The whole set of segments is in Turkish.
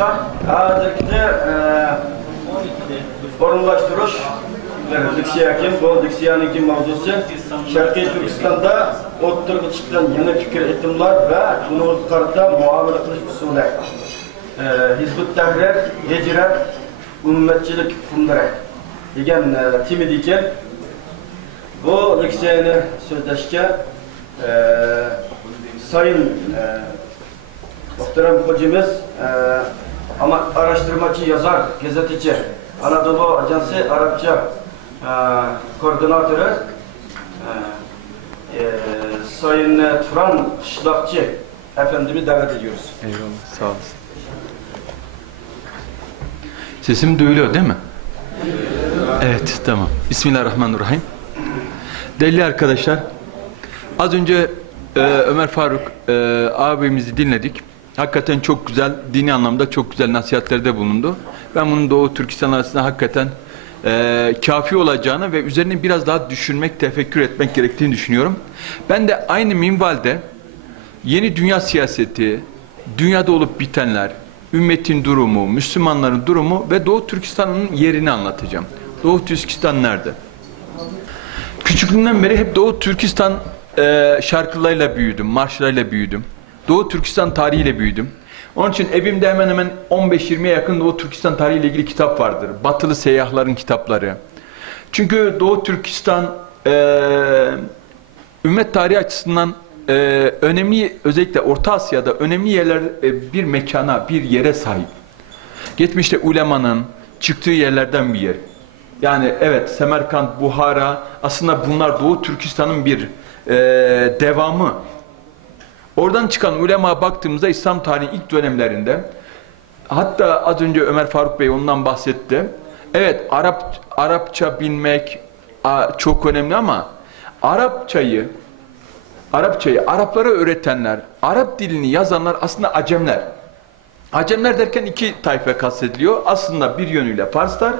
arkadaşlar, hazırda orunlaştırış diksiyakim, bu diksiyanın mavzusu Şarkı Türkistan'da o'ttirib chiqqan yangi fikr etimlar ve buni qarata muomala qilish usuli. Hizbut Tahrir, hijrat, ummatchilik hukmlari degan tema ekan. Bu leksiyani so'zlashga Sayın Muhterem hocamız ama araştırmacı, yazar, gazeteci, Anadolu Ajansı Arapça koordinatörü Sayın Turan Şılakçı efendimi davet ediyoruz. Eyvallah, sağ olasın. Sesim duyuluyor değil mi? Evet, tamam. Bismillahirrahmanirrahim. Değerli arkadaşlar, az önce Ömer Faruk abimizi dinledik. Hakikaten çok güzel, dini anlamda çok güzel nasihatlerde bulundu. Ben bunun Doğu Türkistan arasında hakikaten kafi olacağını ve üzerine biraz daha düşünmek, tefekkür etmek gerektiğini düşünüyorum. Ben de aynı minvalde yeni dünya siyaseti, dünyada olup bitenler, ümmetin durumu, Müslümanların durumu ve Doğu Türkistan'ın yerini anlatacağım. Doğu Türkistan nerede? Küçüklüğümden beri hep Doğu Türkistan şarkılarıyla büyüdüm, marşlarıyla büyüdüm. Doğu Türkistan tarihiyle büyüdüm. Onun için evimde hemen hemen 15-20'ye yakın Doğu Türkistan tarihiyle ilgili kitap vardır. Batılı seyyahların kitapları. Çünkü Doğu Türkistan ümmet tarihi açısından önemli, özellikle Orta Asya'da önemli yerler, bir mekana, bir yere sahip. Geçmişte ulemanın çıktığı yerlerden bir yer. Yani evet, Semerkant, Buhara, aslında bunlar Doğu Türkistan'ın bir devamı. Oradan çıkan ulema baktığımızda İslam tarihi ilk dönemlerinde, hatta az önce Ömer Faruk Bey ondan bahsetti. Evet, Arapça bilmek çok önemli ama Arapçayı Araplara öğretenler, Arap dilini yazanlar aslında Acemler. Acemler derken iki tayfa kastediliyor. Aslında bir yönüyle Farslar,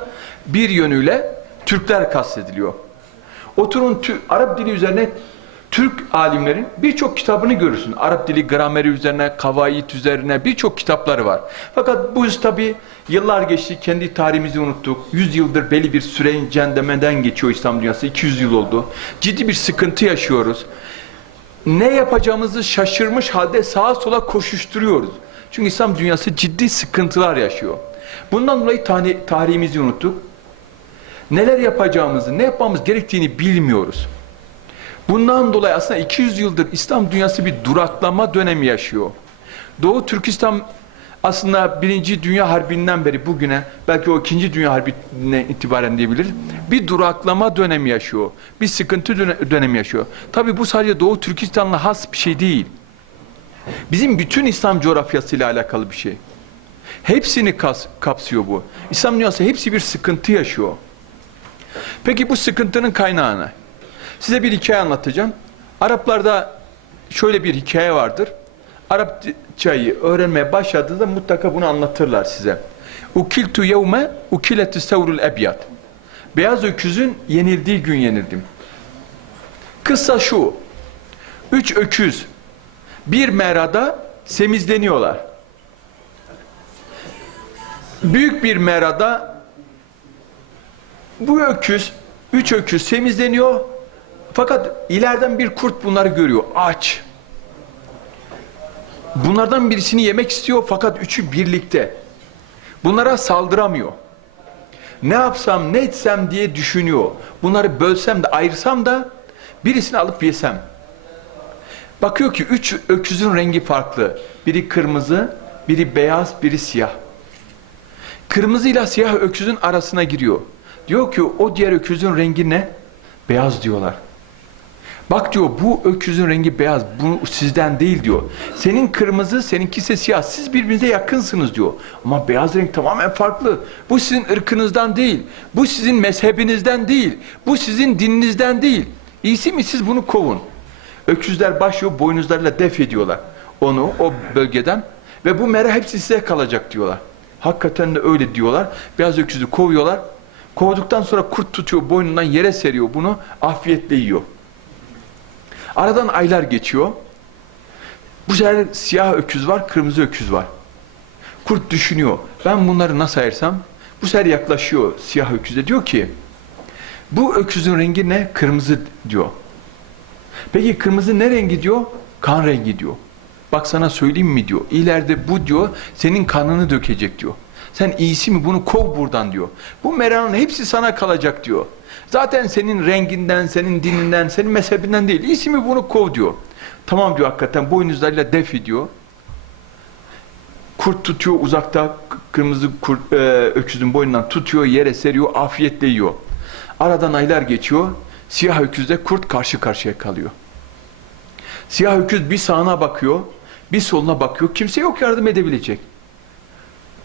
bir yönüyle Türkler kastediliyor. Oturun Arap dili üzerine Türk alimlerin birçok kitabını görürsün. Arap dili grameri üzerine, kavaid üzerine birçok kitapları var. Fakat bu tabi yıllar geçti, kendi tarihimizi unuttuk. 100 yıldır belli bir sürenin cendemeden geçiyor İslam dünyası, 200 yıl oldu. Ciddi bir sıkıntı yaşıyoruz. Ne yapacağımızı şaşırmış halde sağa sola koşuşturuyoruz. Çünkü İslam dünyası ciddi sıkıntılar yaşıyor. Bundan dolayı tarihimizi unuttuk. Neler yapacağımızı, ne yapmamız gerektiğini bilmiyoruz. Bundan dolayı aslında 200 yıldır İslam dünyası bir duraklama dönemi yaşıyor. Doğu Türkistan aslında 1. Dünya Harbi'nden beri bugüne, belki o 2. Dünya Harbi'ne itibaren diyebiliriz, bir duraklama dönemi yaşıyor. Bir sıkıntı dönemi yaşıyor. Tabi bu sadece Doğu Türkistan'la has bir şey değil. Bizim bütün İslam coğrafyasıyla alakalı bir şey. Hepsini kapsıyor bu. İslam dünyası hepsi bir sıkıntı yaşıyor. Peki bu sıkıntının kaynağını? Size bir hikaye anlatacağım. Araplarda şöyle bir hikaye vardır. Arapçayı öğrenmeye başladığında mutlaka bunu anlatırlar size. Ukiltu yevme ukiletü sevrul ebyad. Beyaz öküzün yenildiği gün yenildim. Kıssa şu. 3 öküz bir merada semizleniyorlar. Büyük bir merada bu öküz, 3 öküz semizleniyor. Fakat ileriden bir kurt bunları görüyor. Aç. Bunlardan birisini yemek istiyor fakat üçü birlikte. Bunlara saldıramıyor. Ne yapsam, ne etsem diye düşünüyor. Bunları bölsem de, ayırsam da birisini alıp yesem. Bakıyor ki 3 öküzün rengi farklı. Biri kırmızı, biri beyaz, biri siyah. Kırmızıyla siyah öküzün arasına giriyor. Diyor ki o diğer öküzün rengi ne? Beyaz diyorlar. Bak diyor, bu öküzün rengi beyaz, bu sizden değil diyor. Senin kırmızı, seninki ise siyah. Siz birbirinize yakınsınız diyor. Ama beyaz renk tamamen farklı. Bu sizin ırkınızdan değil. Bu sizin mezhebinizden değil. Bu sizin dininizden değil. İyisi mi siz bunu kovun. Öküzler başlıyor, boynuzlarıyla def ediyorlar onu o bölgeden. Ve bu mera hepsi size kalacak diyorlar. Hakikaten de öyle diyorlar. Beyaz öküzü kovuyorlar. Kovduktan sonra kurt tutuyor, boynundan yere seriyor bunu. Afiyetle yiyor. Aradan aylar geçiyor. Bu sefer siyah öküz var, kırmızı öküz var. Kurt düşünüyor. Ben bunları nasıl ayırsam? Bu sefer yaklaşıyor siyah öküze. Diyor ki bu öküzün rengi ne? Kırmızı diyor. Peki kırmızı ne rengi diyor? Kan rengi diyor. Bak sana söyleyeyim mi diyor. İleride bu diyor senin kanını dökecek diyor. Sen iyisi mi bunu kov buradan diyor. Bu meranın hepsi sana kalacak diyor. Zaten senin renginden, senin dininden, senin mezhebinden değil. İyisi mi bunu kov diyor. Tamam diyor hakikaten boynuzlarıyla def ediyor. Kurt tutuyor uzakta kırmızı öküzün boynundan tutuyor yere seriyor afiyetle yiyor. Aradan aylar geçiyor. Siyah öküzle kurt karşı karşıya kalıyor. Siyah öküz bir sağına bakıyor, bir soluna bakıyor. Kimse yok yardım edebilecek.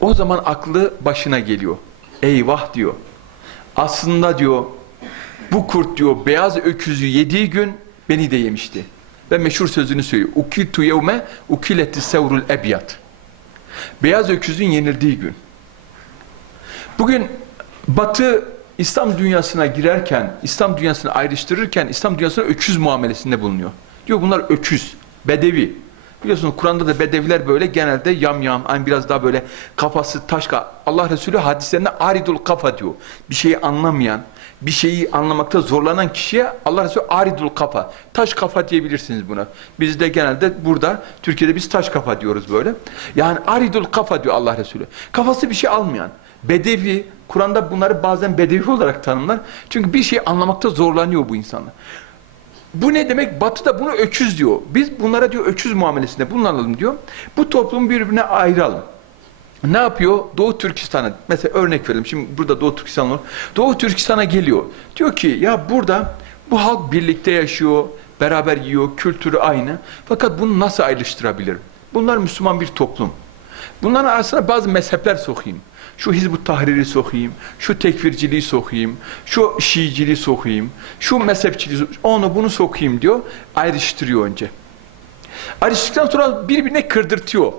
O zaman aklı başına geliyor. Eyvah diyor. Aslında diyor bu kurt diyor beyaz öküzü yediği gün beni de yemişti. Ve meşhur sözünü söylüyor. Ukiltu yevme ukileti sevrul ebyat. Beyaz öküzün yenildiği gün. Bugün Batı İslam dünyasına girerken, İslam dünyasını ayrıştırırken İslam dünyasına öküz muamelesinde bulunuyor. Diyor bunlar öküz, bedevi. Biliyorsunuz Kur'an'da da bedeviler böyle genelde yamyam, yani biraz daha böyle kafası taşka. Allah Resulü hadislerinde aridul kafa diyor. Bir şeyi anlamayan, bir şeyi anlamakta zorlanan kişiye Allah Resulü aridul kafa. Taş kafa diyebilirsiniz buna. Biz de genelde burada Türkiye'de biz taş kafa diyoruz böyle. Yani aridul kafa diyor Allah Resulü. Kafası bir şey almayan. Bedevi, Kur'an'da bunları bazen bedevi olarak tanımlar. Çünkü bir şeyi anlamakta zorlanıyor bu insanlar. Bu ne demek? Batı da bunu öküz diyor. Biz bunlara diyor öküz muamelesinde bulunalım diyor. Bu toplumu birbirine ayıralım. Ne yapıyor? Doğu Türkistan'a, mesela örnek verelim. Şimdi burada Doğu Türkistan var. Doğu Türkistan'a geliyor. Diyor ki ya burada bu halk birlikte yaşıyor, beraber yiyor, kültürü aynı. Fakat bunu nasıl ayrıştırabilirim? Bunlar Müslüman bir toplum. Bunların arasına bazı mezhepler sokayım. Şu Hizb-ut Tahrir'i sokayım, şu tekfirciliği sokayım, şu Şiiciliği sokayım, şu mezhepçiliği, onu bunu sokayım diyor. Ayrıştırıyor önce. Ayrıştıktan sonra birbirine kırdırtıyor.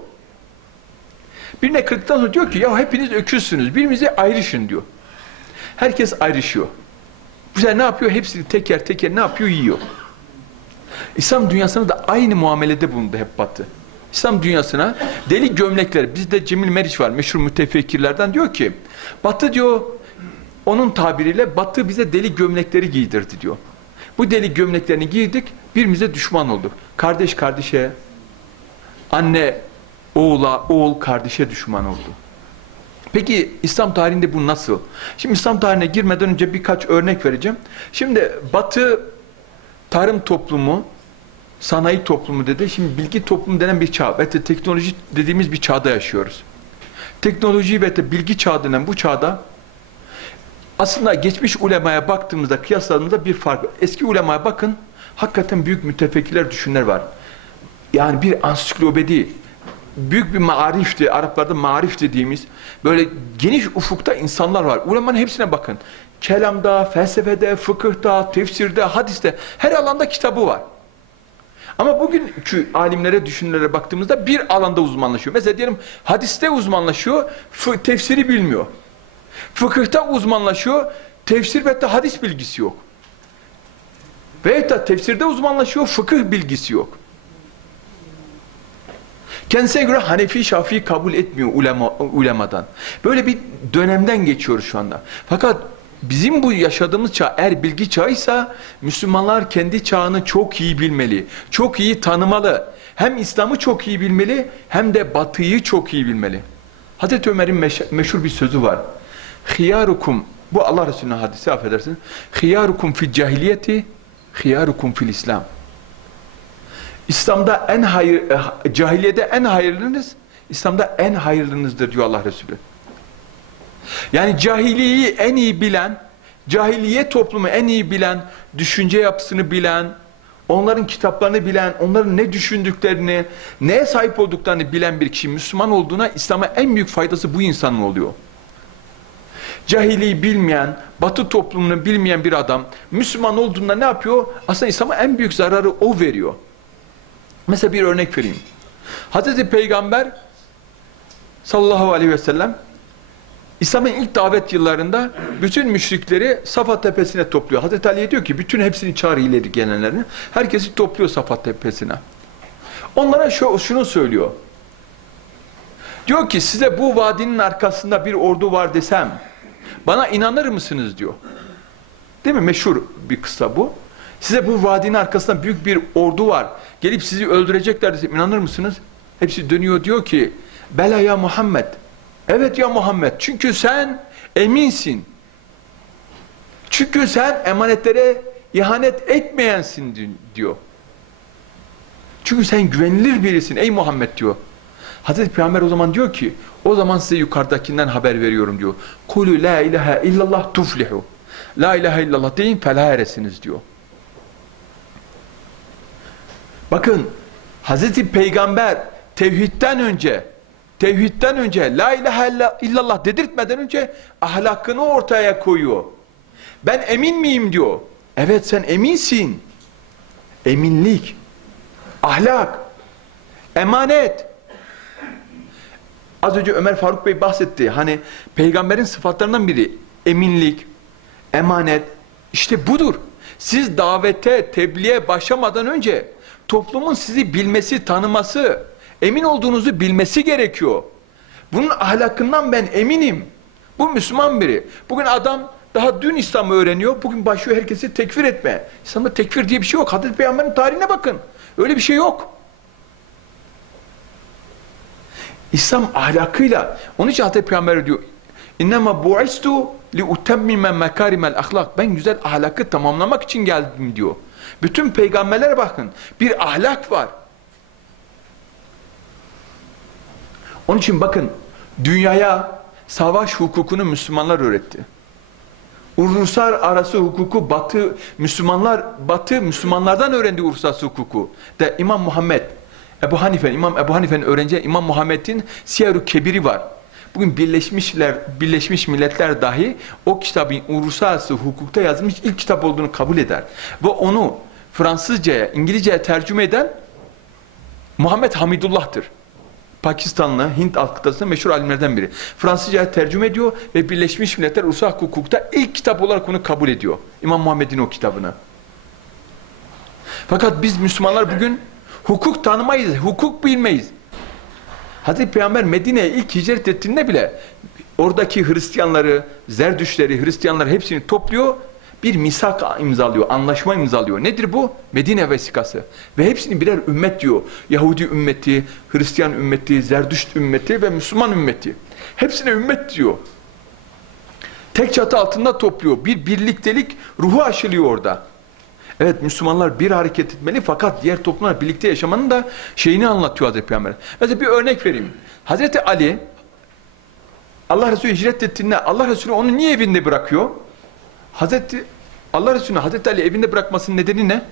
Birbirine kırdıktan sonra diyor ki ya hepiniz öküzsünüz, birbirinize ayrışın diyor. Herkes ayrışıyor. Bu sefer ne yapıyor? Hepsini teker teker ne yapıyor? Yiyor. İslam dünyasına da aynı muamelede bulundu hep Batı. İslam dünyasına deli gömlekler, bizde Cemil Meriç var, meşhur mütefekkirlerden diyor ki, Batı diyor, onun tabiriyle Batı bize deli gömlekleri giydirdi diyor. Bu deli gömleklerini giydik, birbirimize düşman olduk. Kardeş kardeşe, anne oğula, oğul kardeşe düşman oldu. Peki İslam tarihinde bu nasıl? Şimdi İslam tarihine girmeden önce birkaç örnek vereceğim. Şimdi Batı tarım toplumu, sanayi toplumu dedi. Şimdi bilgi toplumu denen bir çağ ve teknoloji dediğimiz bir çağda yaşıyoruz. Teknoloji ve bilgi çağı denen bu çağda aslında geçmiş ulemaya baktığımızda, kıyasladığımızda bir fark var. Eski ulemaya bakın, hakikaten büyük mütefekkirler, düşünler var. Yani bir ansiklopedi, büyük bir marifti, Araplarda marif dediğimiz böyle geniş ufukta insanlar var. Ulemanın hepsine bakın. Kelamda, felsefede, fıkıhta, tefsirde, hadiste, her alanda kitabı var. Ama bugünkü alimlere, düşünürlere baktığımızda bir alanda uzmanlaşıyor. Mesela diyelim hadiste uzmanlaşıyor, tefsiri bilmiyor. Fıkıhta uzmanlaşıyor, tefsir ve hadis bilgisi yok. Veyahut da tefsirde uzmanlaşıyor, fıkıh bilgisi yok. Kendisine göre Hanefi, Şafii kabul etmiyor ulemadan. Böyle bir dönemden geçiyoruz şu anda. Fakat bizim bu yaşadığımız çağ eğer bilgi çağıysa Müslümanlar kendi çağını çok iyi bilmeli, çok iyi tanımalı. Hem İslam'ı çok iyi bilmeli hem de Batı'yı çok iyi bilmeli. Hazreti Ömer'in meşhur bir sözü var. Hiyarukum, bu Allah Resulü'nün hadisi, affedersiniz. Hiyarukum fil cahiliyeti, hiyarukum fil İslam. İslam'da en cahiliyede en hayırlınız, İslam'da en hayırlınızdır diyor Allah Resulü. Yani cahiliyeyi en iyi bilen, cahiliye toplumu en iyi bilen, düşünce yapısını bilen, onların kitaplarını bilen, onların ne düşündüklerini, neye sahip olduklarını bilen bir kişi Müslüman olduğuna İslam'a en büyük faydası bu insanın oluyor. Cahiliyi bilmeyen, Batı toplumunu bilmeyen bir adam Müslüman olduğunda ne yapıyor? Aslında İslam'a en büyük zararı o veriyor. Mesela bir örnek vereyim. Hazreti Peygamber sallallahu aleyhi ve sellem İslam'ın ilk davet yıllarında bütün müşrikleri Safa tepesine topluyor. Hazreti Ali'ye diyor ki bütün hepsini çağır ileri gelenlerini. Herkesi topluyor Safa tepesine. Onlara şunu söylüyor. Diyor ki size bu vadinin arkasında bir ordu var desem bana inanır mısınız diyor. Değil mi? Meşhur bir kıssa bu. Size bu vadinin arkasında büyük bir ordu var. Gelip sizi öldürecekler desem inanır mısınız? Hepsi dönüyor diyor ki Bela ya Muhammed. Evet ya Muhammed. Çünkü sen eminsin. Çünkü sen emanetlere ihanet etmeyensin diyor. Çünkü sen güvenilir birisin ey Muhammed diyor. Hazreti Peygamber o zaman diyor ki o zaman size yukarıdakinden haber veriyorum diyor. Kulü la ilahe illallah tuflihu. La ilahe illallah deyin felah eresiniz diyor. Bakın Hazreti Peygamber tevhidden önce la ilahe illallah dedirtmeden önce ahlakını ortaya koyuyor. Ben emin miyim diyor. Evet sen eminsin. Eminlik, ahlak, emanet. Az önce Ömer Faruk Bey bahsetti. Hani peygamberin sıfatlarından biri eminlik, emanet. İşte budur. Siz davete, tebliğe başlamadan önce toplumun sizi bilmesi, tanıması, emin olduğunuzu bilmesi gerekiyor. Bunun ahlakından ben eminim. Bu Müslüman biri. Bugün adam daha dün İslam'ı öğreniyor. Bugün başlıyor herkesi tekfir etmeye. İslam'da tekfir diye bir şey yok. Hazreti Peygamber'in tarihine bakın. Öyle bir şey yok. İslam ahlakıyla. Onun için Hazreti Peygamber diyor İnnemâ bu'istu liutemmime mekârimel ahlak. Ben güzel ahlakı tamamlamak için geldim diyor. Bütün peygamberlere bakın. Bir ahlak var. Onun için bakın dünyaya savaş hukukunu Müslümanlar öğretti. Uluslararası hukuku Batı Müslümanlardan öğrendi uluslararası hukuku. De İmam Muhammed, İmam Ebu Hanife'nin öğrenci İmam Muhammed'in Siyer-ü Kebiri var. Bugün Birleşmiş Milletler dahi o kitabın uluslararası hukukta yazılmış ilk kitap olduğunu kabul eder. Ve onu Fransızca'ya, İngilizce'ye tercüme eden Muhammed Hamidullah'tır. Pakistanlı, Hint alt kıtasının meşhur alimlerden biri. Fransızca'ya tercüme ediyor ve Birleşmiş Milletler Uluslararası Hukuk'ta ilk kitap olarak onu kabul ediyor. İmam Muhammed'in o kitabını. Fakat biz Müslümanlar bugün hukuk tanımayız, hukuk bilmeyiz. Hazreti Peygamber Medine'ye ilk hicret ettiğinde bile oradaki Hristiyanları, Zerdüşleri, Hristiyanları hepsini topluyor, bir misak imzalıyor, anlaşma imzalıyor. Nedir bu? Medine vesikası. Ve hepsini birer ümmet diyor. Yahudi ümmeti, Hristiyan ümmeti, Zerdüşt ümmeti ve Müslüman ümmeti. Hepsine ümmet diyor. Tek çatı altında topluyor. Bir birliktelik ruhu aşılıyor orada. Evet Müslümanlar bir hareket etmeli fakat diğer toplumlar birlikte yaşamanın da şeyini anlatıyor Hazreti Peygamber. Mesela bir örnek vereyim. Hazreti Ali Allah Resulü hicret ettiğinde Allah Resulü onu niye evinde bırakıyor? Allah Resulü Hazreti Ali evinde bırakmasının nedeni ne?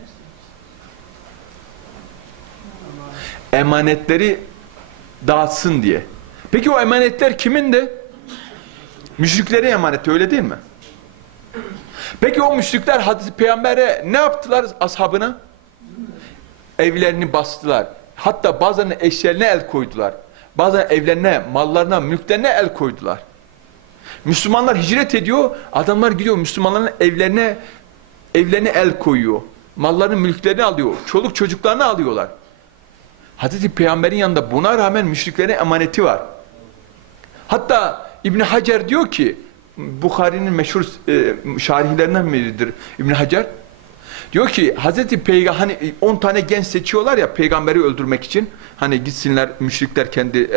Emanetleri dağıtsın diye. Peki o emanetler kimindi? Müşriklere emaneti öyle değil mi? Peki o müşrikler Hazreti Peygamber'e ne yaptılar ashabına? Evlerini bastılar. Hatta bazen eşyalarına el koydular. Bazen evlerine, mallarına, mülklerine el koydular. Müslümanlar hicret ediyor, adamlar gidiyor Müslümanların evlerine el koyuyor. Mallarını, mülklerini alıyor. Çoluk çocuklarını alıyorlar. Hazreti Peygamber'in yanında buna rağmen müşriklerin emaneti var. Hatta İbn Hacer diyor ki, Bukhari'nin meşhur şarihlerinden biridir İbn Hacer. Diyor ki Hazreti Peygamber hani 10 tane genç seçiyorlar ya peygamberi öldürmek için. Hani gitsinler müşrikler kendi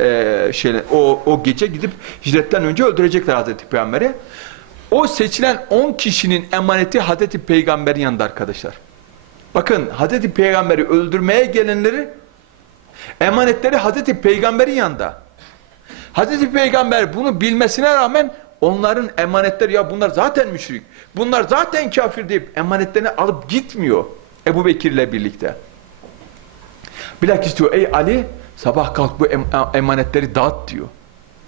o gece gidip hicretten önce öldürecekler Hazreti Peygamber'i. O seçilen 10 kişinin emaneti Hazreti Peygamber'in yanında arkadaşlar. Bakın Hazreti Peygamber'i öldürmeye gelenleri emanetleri Hazreti Peygamber'in yanında. Hazreti Peygamber bunu bilmesine rağmen onların emanetleri ya bunlar zaten müşrik, bunlar zaten kafir deyip emanetlerini alıp gitmiyor Ebu Bekir'le birlikte. Bilakis diyor ey Ali sabah kalk bu emanetleri dağıt diyor.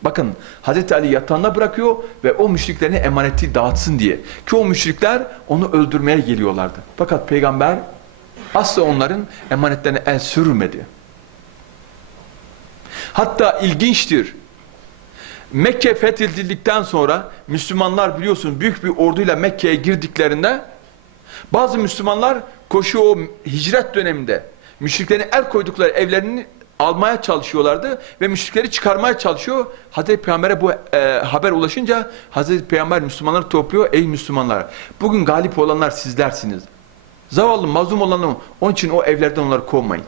Bakın Hazreti Ali yatağında bırakıyor ve o müşriklerin emaneti dağıtsın diye. Ki o müşrikler onu öldürmeye geliyorlardı. Fakat Peygamber asla onların emanetlerine el sürmedi. Hatta ilginçtir. Mekke fethedildikten sonra Müslümanlar biliyorsun büyük bir orduyla Mekke'ye girdiklerinde bazı Müslümanlar koşu o hicret döneminde müşriklerin el koydukları evlerini almaya çalışıyorlardı ve müşrikleri çıkarmaya çalışıyor. Hazreti Peygamber'e bu haber ulaşınca Hazreti Peygamber Müslümanları topluyor. Ey Müslümanlar, bugün galip olanlar sizlersiniz. Zavallı, mazlum olanlar, onun için o evlerden onları kovmayın.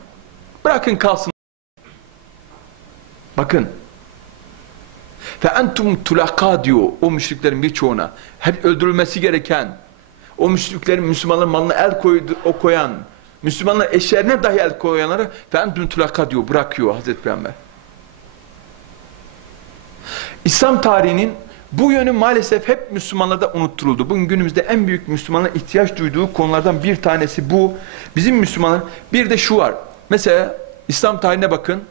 Bırakın kalsın. Bakın. فَاَنْتُمْ تُلَقَى diyor o müşriklerin birçoğuna. Hep öldürülmesi gereken, o müşriklerin Müslümanların malına el koyan, Müslümanların eşlerine dahi el koyanlara فَاَنْتُمْ تُلَقَى diyor, bırakıyor Hazreti Peygamber. İslam tarihinin bu yönü maalesef hep Müslümanlarda unutturuldu. Bugün günümüzde en büyük Müslümanların ihtiyaç duyduğu konulardan bir tanesi bu. Bizim Müslümanlar, bir de şu var. Mesela İslam tarihine bakın.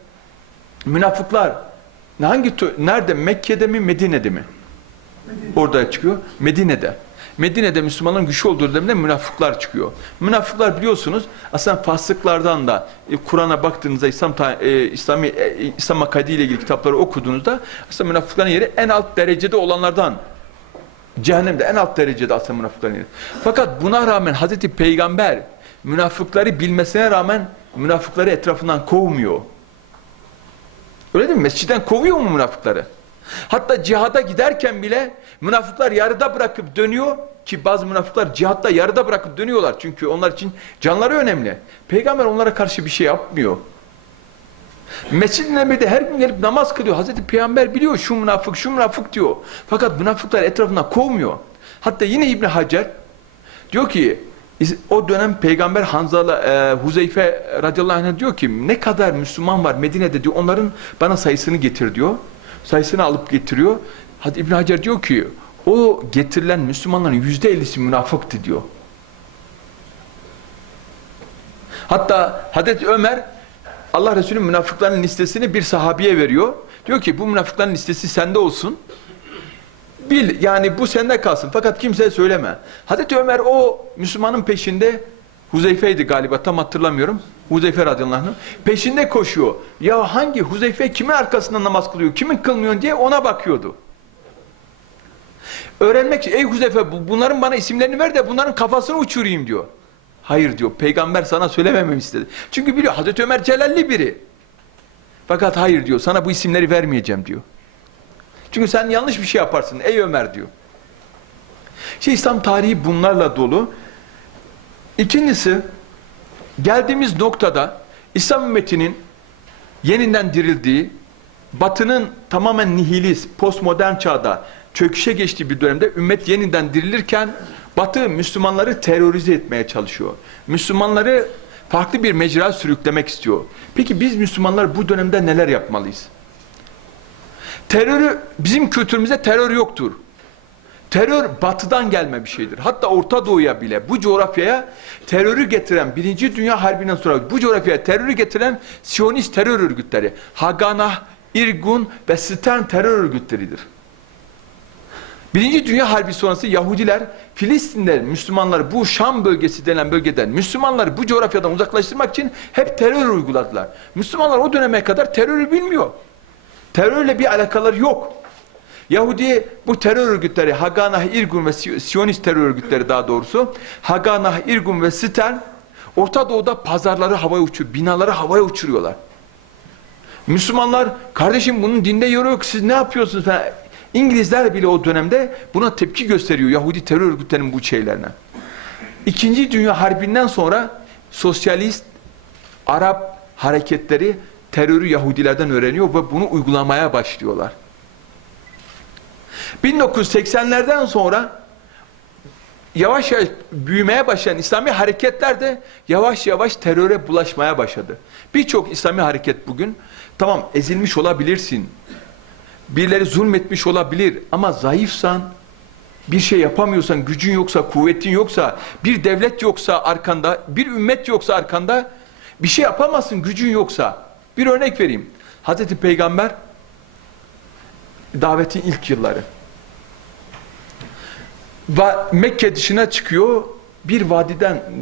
Münafıklar nerede? Mekke'de mi, Medine'de mi? Orada çıkıyor. Medine'de. Medine'de Müslümanların güçlü olduğu dönemde münafıklar çıkıyor. Münafıklar biliyorsunuz aslında fasıklardan da Kur'an'a baktığınızda İslam akadi ile ilgili kitapları okuduğunuzda aslında münafıkların yeri en alt derecede olanlardan. Cehennemde en alt derecede aslında münafıkların yeri. Fakat buna rağmen Hazreti Peygamber münafıkları bilmesine rağmen münafıkları etrafından kovmuyor. Öyle değil mi? Mescitten kovuyor mu münafıkları? Hatta cihada giderken bile münafıklar yarıda bırakıp dönüyor ki bazı münafıklar cihatta yarıda bırakıp dönüyorlar. Çünkü onlar için canları önemli. Peygamber onlara karşı bir şey yapmıyor. Mescid-i Nebevi'de her gün gelip namaz kılıyor. Hazreti Peygamber biliyor şu münafık diyor. Fakat münafıklar etrafından kovmuyor. Hatta yine İbn Hacer diyor ki o dönem Peygamber Huzeyfe radıyallahu anh diyor ki ne kadar Müslüman var Medine'de diyor, onların bana sayısını getir diyor. Sayısını alıp getiriyor. Hadi İbn Hacer diyor ki o getirilen Müslümanların %50'si münafıktı diyor. Hatta Hazreti Ömer Allah Resulü münafıkların listesini bir sahabiye veriyor. Diyor ki bu münafıkların listesi sende olsun. Bil, yani bu sende kalsın fakat kimseye söyleme. Hazreti Ömer o Müslümanın peşinde, Huzeyfe'ydi galiba, tam hatırlamıyorum. Huzeyfe radıyallahu anh peşinde koşuyor. Ya hangi Huzeyfe kimin arkasında namaz kılıyor, kimin kılmıyor diye ona bakıyordu. Öğrenmek için ey Huzeyfe bunların bana isimlerini ver de bunların kafasını uçurayım diyor. Hayır diyor, peygamber sana söylemememi istedi. Çünkü biliyor Hazreti Ömer celalli biri. Fakat hayır diyor, sana bu isimleri vermeyeceğim diyor. Çünkü sen yanlış bir şey yaparsın ey Ömer diyor. İslam tarihi bunlarla dolu. İkincisi, geldiğimiz noktada İslam ümmetinin yeniden dirildiği, Batı'nın tamamen nihilist, postmodern çağda çöküşe geçtiği bir dönemde ümmet yeniden dirilirken Batı Müslümanları terörize etmeye çalışıyor. Müslümanları farklı bir mecraya sürüklemek istiyor. Peki biz Müslümanlar bu dönemde neler yapmalıyız? Bizim kültürümüzde terör yoktur. Terör Batı'dan gelme bir şeydir. Hatta Orta Doğu'ya bile, bu coğrafyaya terörü getiren, Birinci Dünya Harbi'nden sonra bu coğrafyaya terörü getiren Siyonist terör örgütleri, Haganah, Irgun ve Stern terör örgütleridir. Birinci Dünya Harbi sonrası Yahudiler, Filistin'de Müslümanları, bu Şam bölgesi denen bölgeden Müslümanları bu coğrafyadan uzaklaştırmak için hep terör uyguladılar. Müslümanlar o döneme kadar terörü bilmiyor. Terörle bir alakaları yok. Yahudi bu terör örgütleri, Haganah, Irgun ve Siyonist terör örgütleri daha doğrusu, Haganah, Irgun ve Stern, Orta Doğu'da pazarları havaya uçuruyor, binaları havaya uçuruyorlar. Müslümanlar, kardeşim bunun dinde yoru yok, siz ne yapıyorsunuz falan. İngilizler bile o dönemde buna tepki gösteriyor, Yahudi terör örgütlerinin bu şeylerine. İkinci Dünya Harbi'nden sonra sosyalist Arap hareketleri terörü Yahudilerden öğreniyor ve bunu uygulamaya başlıyorlar. 1980'lerden sonra yavaş yavaş büyümeye başlayan İslami hareketler de yavaş yavaş teröre bulaşmaya başladı. Birçok İslami hareket bugün, tamam ezilmiş olabilirsin, birileri zulmetmiş olabilir ama zayıfsan, bir şey yapamıyorsan, gücün yoksa, kuvvetin yoksa, bir devlet yoksa arkanda, bir ümmet yoksa arkanda, bir şey yapamazsın gücün yoksa. Bir örnek vereyim. Hazreti Peygamber davetin ilk yılları. Mekke dışına çıkıyor, bir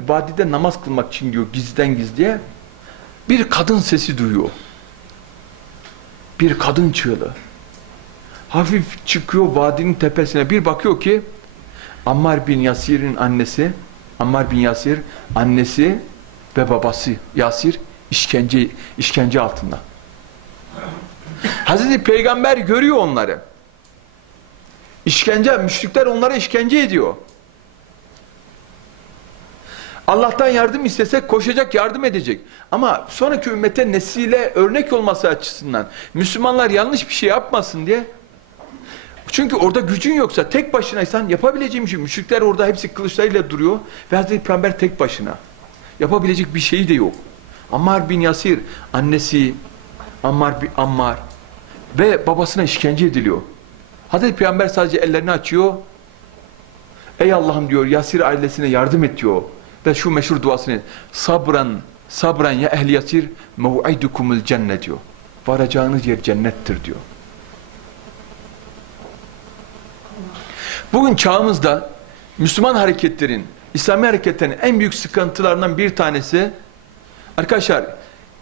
vadide namaz kılmak için diyor, gizliden gizliye. Bir kadın sesi duyuyor. Bir kadın çığlığı. Hafif çıkıyor vadinin tepesine, bir bakıyor ki Ammar bin Yasir'in annesi, Ammar bin Yasir, annesi ve babası Yasir işkence altında. Hazreti Peygamber görüyor onları. Müşrikler onlara işkence ediyor. Allah'tan yardım istesek koşacak, yardım edecek. Ama sonraki ümmete, nesile örnek olması açısından Müslümanlar yanlış bir şey yapmasın diye. Çünkü orada gücün yoksa, tek başınaysan yapabileceğin bir şey. Müşrikler orada hepsi kılıçlarıyla duruyor ve Hazreti Peygamber tek başına. Yapabilecek bir şey de yok. Ammar bin Yasir, annesi Ammar ve babasına işkence ediliyor. Hazreti Peygamber sadece ellerini açıyor. Ey Allah'ım diyor, Yasir ailesine yardım et diyor. Ve şu meşhur duasını, sabran ya ehli Yasir, mev'idukumul cennet diyor. Varacağınız yer cennettir diyor. Bugün çağımızda Müslüman hareketlerin, İslami hareketlerin en büyük sıkıntılarından bir tanesi, arkadaşlar,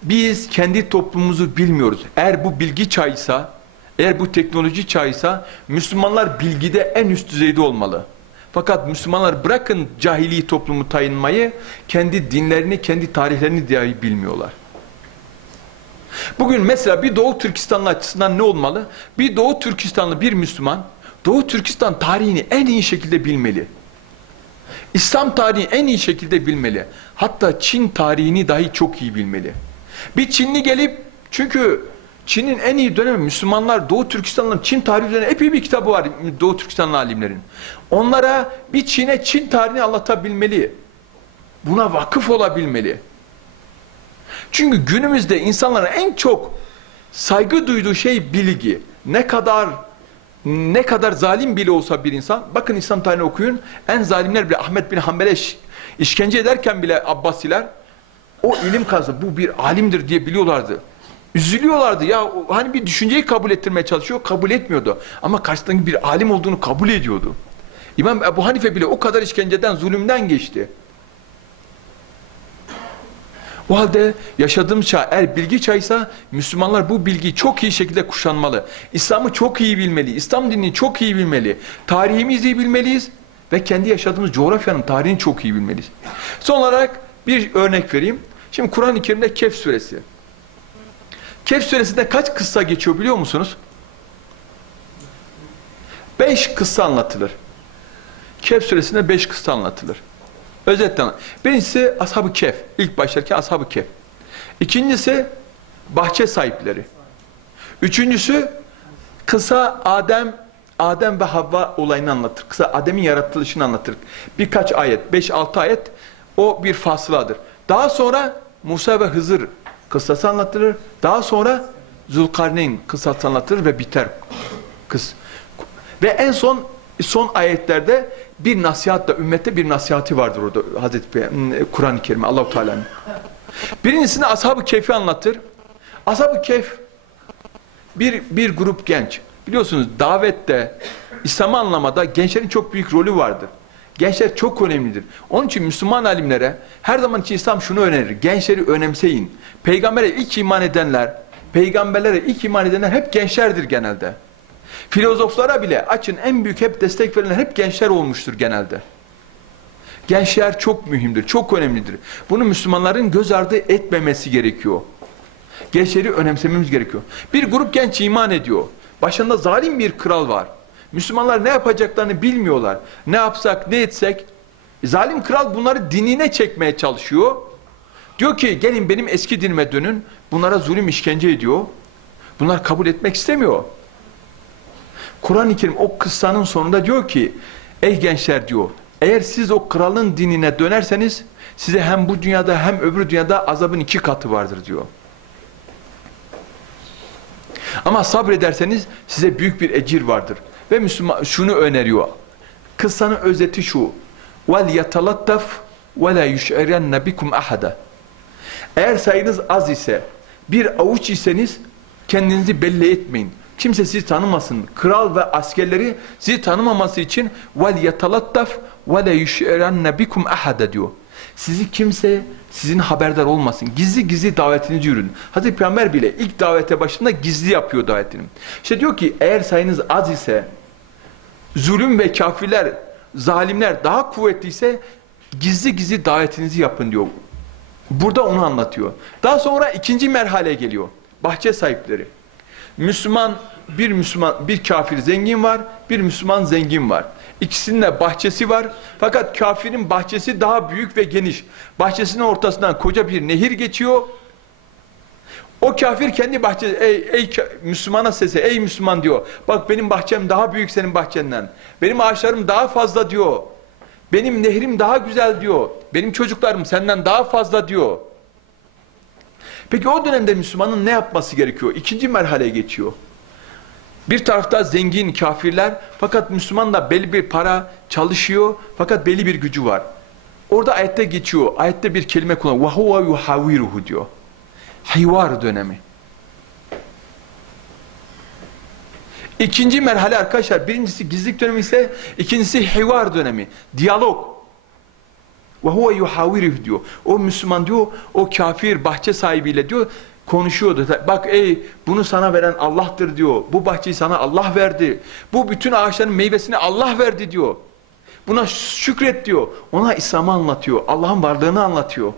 biz kendi toplumumuzu bilmiyoruz. Eğer bu bilgi çağıysa, eğer bu teknoloji çağıysa, Müslümanlar bilgide en üst düzeyde olmalı. Fakat Müslümanlar bırakın cahili toplumu tayinmayı, kendi dinlerini, kendi tarihlerini dahi bilmiyorlar. Bugün mesela bir Doğu Türkistanlı açısından ne olmalı? Bir Doğu Türkistanlı bir Müslüman, Doğu Türkistan tarihini en iyi şekilde bilmeli. İslam tarihini en iyi şekilde bilmeli. Hatta Çin tarihini dahi çok iyi bilmeli. Bir Çinli gelip, çünkü Çin'in en iyi dönemi Müslümanlar, Doğu Türkistanlıların Çin tarihi üzerine epey bir kitabı var Doğu Türkistanlı alimlerin. Onlara bir Çin tarihini anlatabilmeli. Buna vakıf olabilmeli. Çünkü günümüzde insanların en çok saygı duyduğu şey bilgi. Ne kadar zalim bile olsa bir insan, bakın İslam tarihini okuyun, en zalimler bile Ahmet bin Hanbel'e işkence ederken bile Abbasiler, o ilim kazandı, bu bir alimdir diye biliyorlardı. Üzülüyorlardı ya, hani bir düşünceyi kabul ettirmeye çalışıyor, kabul etmiyordu. Ama karşısındaki bir alim olduğunu kabul ediyordu. İmam Ebu Hanife bile o kadar işkenceden, zulümden geçti. O halde yaşadığımız çağ eğer bilgi çağıysa, Müslümanlar bu bilgiyi çok iyi şekilde kuşanmalı. İslam'ı çok iyi bilmeli, İslam dinini çok iyi bilmeli. Tarihimizi iyi bilmeliyiz ve kendi yaşadığımız coğrafyanın tarihini çok iyi bilmeliyiz. Son olarak bir örnek vereyim. Şimdi Kur'an-ı Kerim'de Kehf suresi. Kehf suresinde kaç kıssa geçiyor biliyor musunuz? 5 kıssa anlatılır. Kehf suresinde 5 kıssa anlatılır. Özetle. Birincisi Ashab-ı Kehf. İlk başlarken Ashab-ı Kehf. İkincisi bahçe sahipleri. Üçüncüsü kısa Adem ve Havva olayını anlatır. Kısa Adem'in yaratılışını anlatır. Birkaç ayet, 5-6 ayet, o bir fasıladır. Daha sonra Musa ve Hızır kıssası anlatılır. Daha sonra Zülkarneyn kıssası anlatılır ve biter. Ve en son ayetlerde bir nasihatla, ümmette bir nasihati vardır orada Hazreti Kur'an-ı Kerim'e, Allah-u Teala'nın. Birincisinde Ashab-ı Kehf'i anlatır. Ashab-ı Kehf bir grup genç. Biliyorsunuz davette, İslam'ı anlamada gençlerin çok büyük rolü vardır. Gençler çok önemlidir. Onun için Müslüman alimlere her zaman için İslam şunu önerir. Gençleri önemseyin. Peygamberlere ilk iman edenler hep gençlerdir genelde. Filozoflara bile açın, en büyük hep destek verenler hep gençler olmuştur genelde. Gençler çok mühimdir, çok önemlidir. Bunu Müslümanların göz ardı etmemesi gerekiyor. Gençleri önemsememiz gerekiyor. Bir grup genç iman ediyor. Başında zalim bir kral var. Müslümanlar ne yapacaklarını bilmiyorlar. Ne yapsak, ne etsek? Zalim kral bunları dinine çekmeye çalışıyor. Diyor ki gelin benim eski dinime dönün. Bunlara zulüm, işkence ediyor. Bunlar kabul etmek istemiyor. Kur'an-ı Kerim o kıssanın sonunda diyor ki, ey gençler diyor, eğer siz o kralın dinine dönerseniz size hem bu dünyada hem öbür dünyada azabın 2 katı vardır diyor. Ama sabrederseniz size büyük bir ecir vardır. Ve Müslüman şunu öneriyor. Kıssanın özeti şu. وَلْيَتَلَطَّفْ وَلَا يُشْعِرَنَّ بِكُمْ أَحَدًا. Eğer sayınız az ise, bir avuç iseniz kendinizi belli etmeyin. Kimse sizi tanımasın. Kral ve askerleri sizi tanımaması için وَلْيَتَلَطَّفْ وَلَا يُشْعِرَنَّ بِكُمْ أَحَدًا diyor. Kimse sizin haberdar olmasın. Gizli gizli davetinizi yürüdün. Hazreti Peygamber bile ilk davete başında gizli yapıyor davetini. İşte diyor ki eğer sayınız az ise, zulüm ve kafirler, zalimler daha kuvvetliyse gizli gizli davetinizi yapın diyor. Burada onu anlatıyor. Daha sonra ikinci merhale geliyor. Bahçe sahipleri. Bir kafir zengin var, bir Müslüman zengin var. İkisinin de bahçesi var. Fakat kafirin bahçesi daha büyük ve geniş. Bahçesinin ortasından koca bir nehir geçiyor. O kafir kendi bahçesi, ey Müslümana sesi, ey Müslüman diyor. Bak benim bahçem daha büyük senin bahçenden. Benim ağaçlarım daha fazla diyor. Benim nehrim daha güzel diyor. Benim çocuklarım senden daha fazla diyor. Peki o dönemde Müslümanın ne yapması gerekiyor? İkinci merhaleye geçiyor. Bir tarafta zengin kafirler, fakat Müslüman da belli bir para çalışıyor, fakat belli bir gücü var. Orada ayette geçiyor, ayette bir kelime kullanıyor. وَهُوَ يُحَاوِرُهُ diyor. Hivar dönemi. İkinci merhale arkadaşlar, birincisi gizlilik dönemi ise ikincisi hivar dönemi. Diyalog. وَهُوَ يُحَاوِرُهُ diyor. O Müslüman diyor, o kafir bahçe sahibiyle diyor, konuşuyordu. Bak ey bunu sana veren Allah'tır diyor. Bu bahçeyi sana Allah verdi. Bu bütün ağaçların meyvesini Allah verdi diyor. Buna şükret diyor. Ona İslam'ı anlatıyor. Allah'ın varlığını anlatıyor.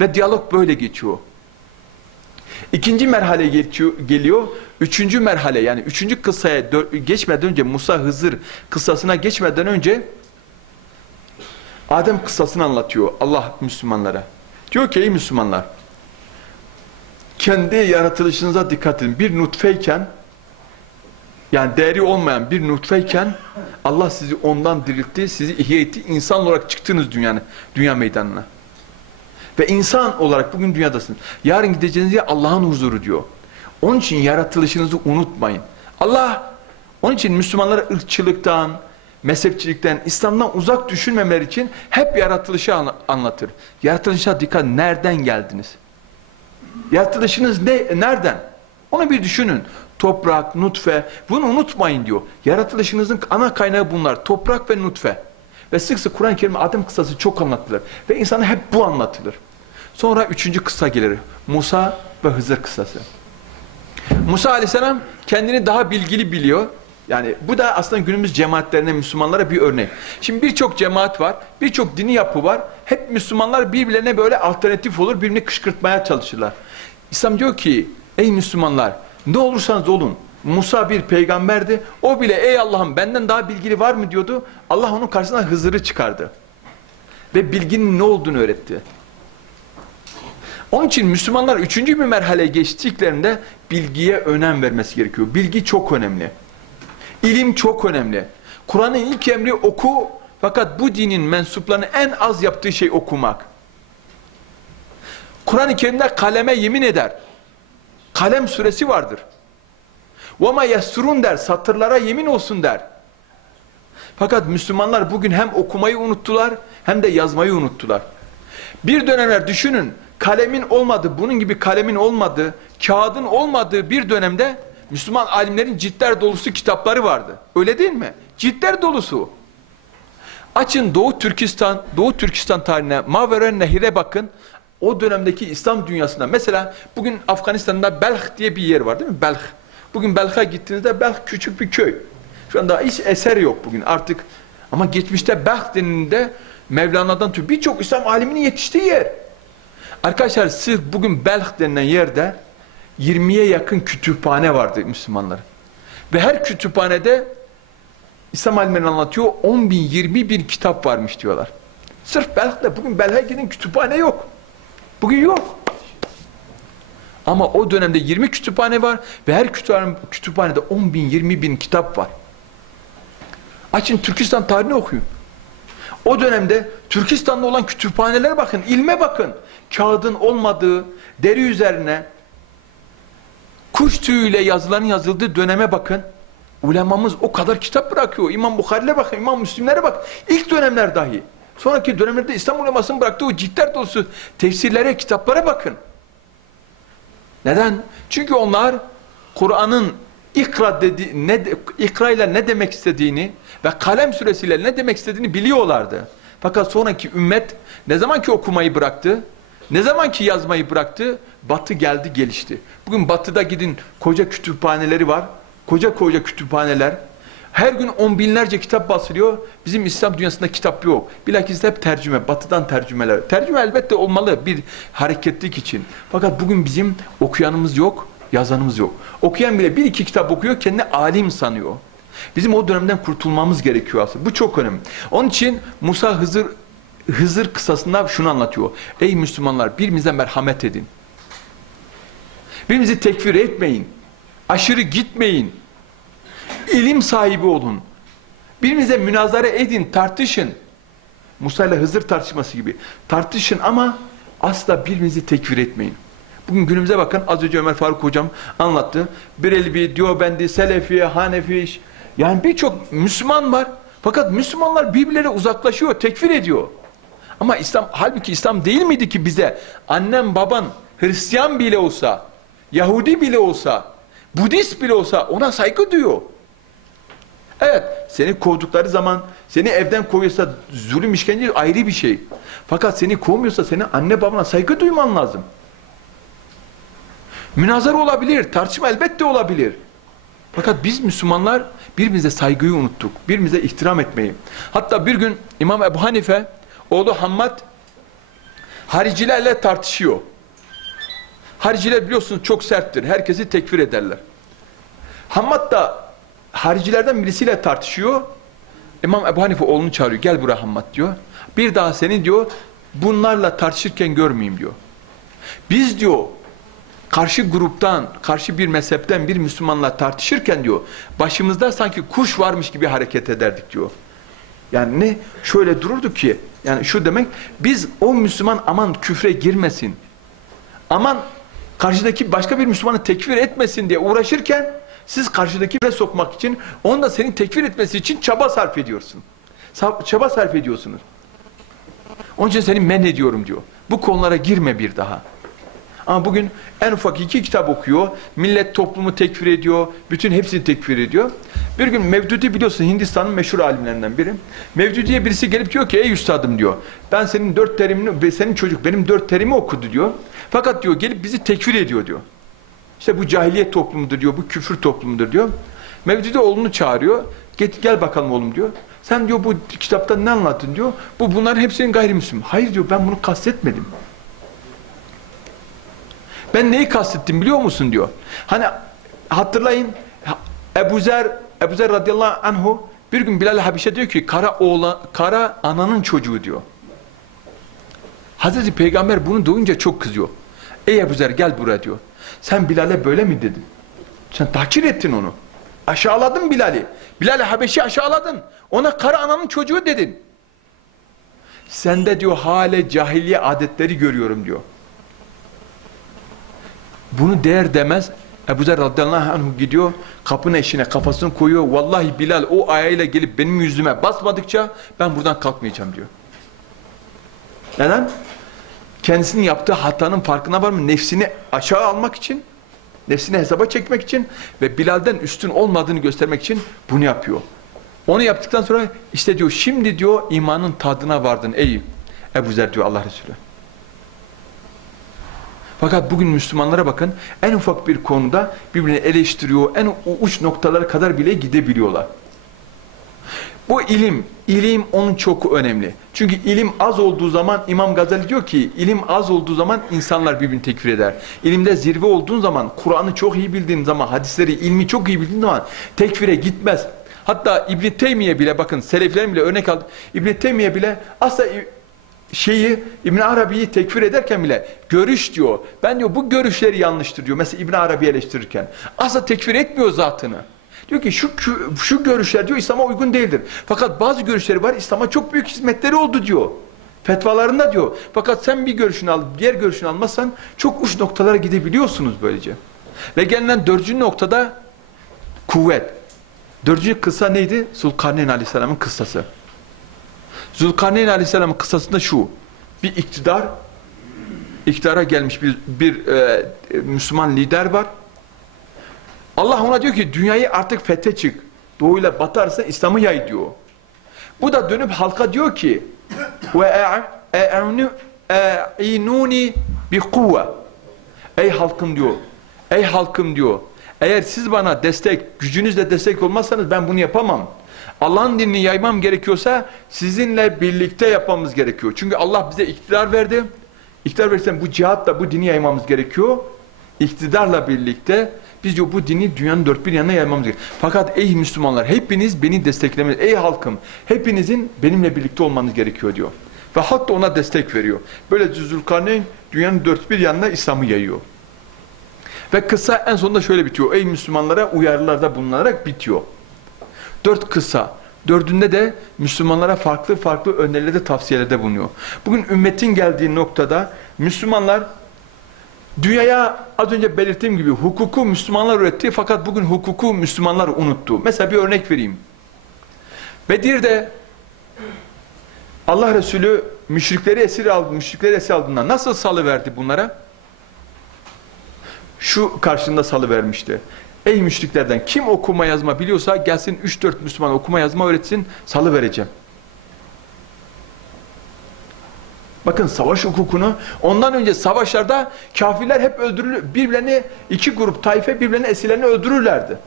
Ve diyalog böyle geçiyor. İkinci merhale geliyor. Üçüncü merhale, yani üçüncü kıssaya geçmeden önce, Musa Hızır kıssasına geçmeden önce Adem kıssasını anlatıyor Allah Müslümanlara. Diyor ki ey Müslümanlar, kendi yaratılışınıza dikkat edin. Bir nutfeyken, yani değeri olmayan bir nutfeyken Allah sizi ondan diriltti, sizi ihya etti. İnsan olarak çıktınız dünya meydanına. Ve insan olarak bugün dünyadasınız. Yarın gideceğiniz yer Allah'ın huzuru diyor. Onun için yaratılışınızı unutmayın. Allah, onun için Müslümanlara ırkçılıktan, mezhepçilikten, İslam'dan uzak düşünmemeleri için hep yaratılışı anlatır. Yaratılışa dikkat, nereden geldiniz? Yaratılışınız nereden? Onu bir düşünün. Toprak, nutfe, bunu unutmayın diyor. Yaratılışınızın ana kaynağı bunlar. Toprak ve nutfe. Ve sık sık Kur'an-ı Kerim'de Adem kıssası çok anlatılır. Ve insana hep bu anlatılır. Sonra üçüncü kıssa gelir. Musa ve Hızır kıssası. Musa aleyhisselam kendini daha bilgili biliyor. Yani bu da aslında günümüz cemaatlerine, Müslümanlara bir örnek. Şimdi birçok cemaat var, birçok dini yapı var. Hep Müslümanlar birbirlerine böyle alternatif olur, birbirini kışkırtmaya çalışırlar. İslam diyor ki, ey Müslümanlar, ne olursanız olun. Musa bir peygamberdi, o bile ey Allah'ım benden daha bilgili var mı diyordu. Allah onun karşısına Hızır'ı çıkardı. Ve bilginin ne olduğunu öğretti. Onun için Müslümanlar üçüncü bir merhaleye geçtiklerinde bilgiye önem vermesi gerekiyor. Bilgi çok önemli. İlim çok önemli. Kur'an'ın ilk emri oku, fakat bu dinin mensuplarının en az yaptığı şey okumak. Kur'an-ı Kerim'de kaleme yemin eder. Kalem suresi vardır. وَمَا يَسْرُونَ der, satırlara yemin olsun der. Fakat Müslümanlar bugün hem okumayı unuttular, hem de yazmayı unuttular. Bir dönemler düşünün, kalemin olmadığı, bunun gibi kalemin olmadığı, kağıdın olmadığı bir dönemde Müslüman alimlerin ciltler dolusu kitapları vardı. Öyle değil mi? Ciltler dolusu. Açın Doğu Türkistan tarihine, Maveren Nehir'e bakın. O dönemdeki İslam dünyasında, mesela bugün Afganistan'da Belh diye bir yer var değil mi? Belh. Bugün Belh'a gittiğinizde Belh küçük bir köy. Şu anda hiç eser yok bugün artık. Ama geçmişte Belh denildiğinde Mevlana'dan birçok İslam aliminin yetiştiği yer. Arkadaşlar sırf bugün Belh denilen yerde 20'ye yakın kütüphane vardı Müslümanların. Ve her kütüphanede İslam alimleri anlatıyor 10 bin 20 bin kitap varmış diyorlar. Sırf Belh'te, bugün Belh'e gidin kütüphane yok. Bugün yok. Ama o dönemde 20 kütüphane var ve her kütüphanede 10 bin 20 bin kitap var. Açın Türkistan tarihini okuyun. O dönemde Türkistan'da olan kütüphanelere bakın, ilme bakın. Kağıdın olmadığı, deri üzerine kuş tüyüyle yazıların yazıldığı döneme bakın. Ulemamız o kadar kitap bırakıyor. İmam Bukhari'le bakın, İmam Müslim'lere bak. İlk dönemler dahi. Sonraki dönemlerde İslam ulemasının bıraktığı o ciltler dolusu tefsirlere, kitaplara bakın. Neden? Çünkü onlar Kur'an'ın ikra ile ne demek istediğini ve kalem suresiyle ne demek istediğini biliyorlardı. Fakat sonraki ümmet ne zaman ki okumayı bıraktı, ne zaman ki yazmayı bıraktı, Batı geldi gelişti. Bugün Batı'da gidin, koca kütüphaneleri var. Koca kütüphaneler. Her gün on binlerce kitap basılıyor. Bizim İslam dünyasında kitap yok. Bilakis hep tercüme, batıdan tercümeler. Tercüme elbette olmalı bir hareketlik için. Fakat bugün bizim okuyanımız yok, yazanımız yok. Okuyan bile bir iki kitap okuyor, kendini alim sanıyor. Bizim o dönemden kurtulmamız gerekiyor aslında. Bu çok önemli. Onun için Musa Hızır kıssasında şunu anlatıyor. Ey Müslümanlar, birbirinize merhamet edin. Birbirinizi tekfir etmeyin. Aşırı gitmeyin. İlim sahibi olun. Birbirinize münazara edin, tartışın. Musa ile Hızır tartışması gibi. Tartışın ama asla birbirinizi tekfir etmeyin. Bugün günümüze bakın, az önce Ömer Faruk hocam anlattı. Birelvi, Diyobendi, Selefi, Hanefi, yani birçok Müslüman var. Fakat Müslümanlar birbirleriyle uzaklaşıyor, tekfir ediyor. Ama İslam, halbuki İslam değil miydi ki bize annem baban Hristiyan bile olsa, Yahudi bile olsa, Budist bile olsa ona saygı duyuyor. Evet, seni kovdukları zaman, seni evden kovuyorsa zulüm işkence ayrı bir şey. Fakat seni kovmuyorsa senin anne babana saygı duyman lazım. Münazara olabilir, tartışma elbette olabilir. Fakat biz Müslümanlar birbirimize saygıyı unuttuk. Birbirimize ihtiram etmeyi. Hatta bir gün İmam Ebu Hanife, oğlu Hammad haricilerle tartışıyor. Hariciler biliyorsunuz çok serttir. Herkesi tekfir ederler. Hammad da haricilerden birisiyle tartışıyor. İmam Ebu Hanife oğlunu çağırıyor. Gel buraya Hammad diyor. Bir daha seni diyor bunlarla tartışırken görmeyeyim diyor. Biz diyor karşı gruptan, karşı bir mezhepten bir Müslümanla tartışırken diyor başımızda sanki kuş varmış gibi hareket ederdik diyor. Yani ne? Şöyle dururduk ki, yani şu demek, biz o Müslüman aman küfre girmesin, aman karşıdaki başka bir Müslümanı tekfir etmesin diye uğraşırken siz karşıdaki küfre sokmak için, onu da senin tekfir etmesi için çaba sarf ediyorsun. Çaba sarf ediyorsunuz. Onun için seni men ediyorum diyor. Bu konulara girme bir daha. Ama bugün en ufak 2 kitap okuyor, millet toplumu tekfir ediyor, bütün hepsini tekfir ediyor. Bir gün Mevdudi biliyorsun Hindistan'ın meşhur alimlerinden biri. Mevdudi'ye birisi gelip diyor ki ey üstadım diyor, ben senin 4 terimini ve senin çocuk benim 4 terimi okudu diyor. Fakat diyor gelip bizi tekfir ediyor diyor. İşte bu cahiliyet toplumudur diyor, bu küfür toplumudur diyor. Mevdudi oğlunu çağırıyor, gel bakalım oğlum diyor. Sen diyor bu kitapta ne anlattın diyor, bunların hepsinin gayrimüslim. Hayır diyor, ben bunu kastetmedim. Ben neyi kastettim biliyor musun diyor. Hani hatırlayın Ebu Zer radıyallahu anhu bir gün Bilal Habiş'e diyor ki kara ananın çocuğu diyor. Hazreti Peygamber bunu duyunca çok kızıyor. Ey Ebu Zer gel buraya diyor. Sen Bilal'e böyle mi dedin? Sen tahkir ettin onu. Aşağıladın Bilal'i. Bilal Habeş'i aşağıladın. Ona kara ananın çocuğu dedin. Sende diyor hale cahiliye adetleri görüyorum diyor. Bunu der demez Ebu Zer radıyallahu anh gidiyor kapının eşine kafasını koyuyor. Vallahi Bilal o ayağıyla gelip benim yüzüme basmadıkça ben buradan kalkmayacağım diyor. Neden? Kendisinin yaptığı hatanın farkına var mı? Nefsini aşağı almak için, nefsini hesaba çekmek için ve Bilal'den üstün olmadığını göstermek için bunu yapıyor. Onu yaptıktan sonra işte diyor şimdi diyor imanın tadına vardın ey Ebu Zer diyor Allah Resulü. Fakat bugün Müslümanlara bakın en ufak bir konuda birbirini eleştiriyor, en uç noktalara kadar bile gidebiliyorlar. Bu ilim onun çok önemli. Çünkü ilim az olduğu zaman İmam Gazali diyor ki ilim az olduğu zaman insanlar birbirini tekfir eder. İlimde zirve olduğun zaman, Kur'an'ı çok iyi bildiğin zaman, hadisleri, ilmi çok iyi bildiğin zaman tekfire gitmez. Hatta İbn-i Teymiye bile bakın seleflerin bile örnek aldı. İbn-i Teymiye bile asla İbn Arabi'yi tekfir ederken bile görüş diyor. Ben diyor bu görüşleri yanlıştır diyor. Mesela İbn Arabi'yi eleştirirken. Asla tekfir etmiyor zatını. Diyor ki şu görüşler diyor İslam'a uygun değildir. Fakat bazı görüşleri var İslam'a çok büyük hizmetleri oldu diyor. Fetvalarında diyor. Fakat sen bir görüşünü al, diğer görüşünü almazsan çok uç noktalara gidebiliyorsunuz böylece. Ve gelinen 4. noktada kuvvet. 4. kıssa neydi? Zülkarneyn Aleyhisselam'ın kıssası. Zülkarneyn Aleyhisselam'ın kıssasında şu. Bir iktidara gelmiş bir Müslüman lider var. Allah ona diyor ki dünyayı artık fethe çık. Doğuyla batarsa İslam'ı yay diyor. Bu da dönüp halka diyor ki وَاَعِنُونِ بِقُوَّةِ Ey halkım diyor. Ey halkım diyor. Eğer siz bana destek, gücünüzle destek olmazsanız ben bunu yapamam. Allah'ın dinini yaymam gerekiyorsa sizinle birlikte yapmamız gerekiyor. Çünkü Allah bize iktidar verdi. İktidar verirsen bu cihatla bu dini yaymamız gerekiyor. İktidarla birlikte biz diyor bu dini dünyanın dört bir yanına yaymamız gerekiyor. Fakat ey Müslümanlar hepiniz beni desteklemeniz, ey halkım hepinizin benimle birlikte olmanız gerekiyor diyor. Ve halk da ona destek veriyor. Böylece Zülkarneyn dünyanın dört bir yanına İslam'ı yayıyor. Ve kıssa en sonunda şöyle bitiyor. Ey Müslümanlara uyarılarda bulunarak bitiyor. 4 kıssa. 4'ünde de Müslümanlara farklı farklı önerilerde, tavsiyelerde bulunuyor. Bugün ümmetin geldiği noktada Müslümanlar dünyaya az önce belirttiğim gibi hukuku Müslümanlar üretti fakat bugün hukuku Müslümanlar unuttu. Mesela bir örnek vereyim. Bedir'de Allah Resulü müşrikleri esir aldığında nasıl salıverdi bunlara? Şu karşında salıvermişti. Ey müşriklerden kim okuma yazma biliyorsa gelsin 3-4 Müslüman okuma yazma öğretsin, salıvereceğim. Bakın savaş hukukunu, ondan önce savaşlarda kafirler hep öldürülür, birbirlerini iki grup taife birbirlerine esirlerini öldürürlerdi.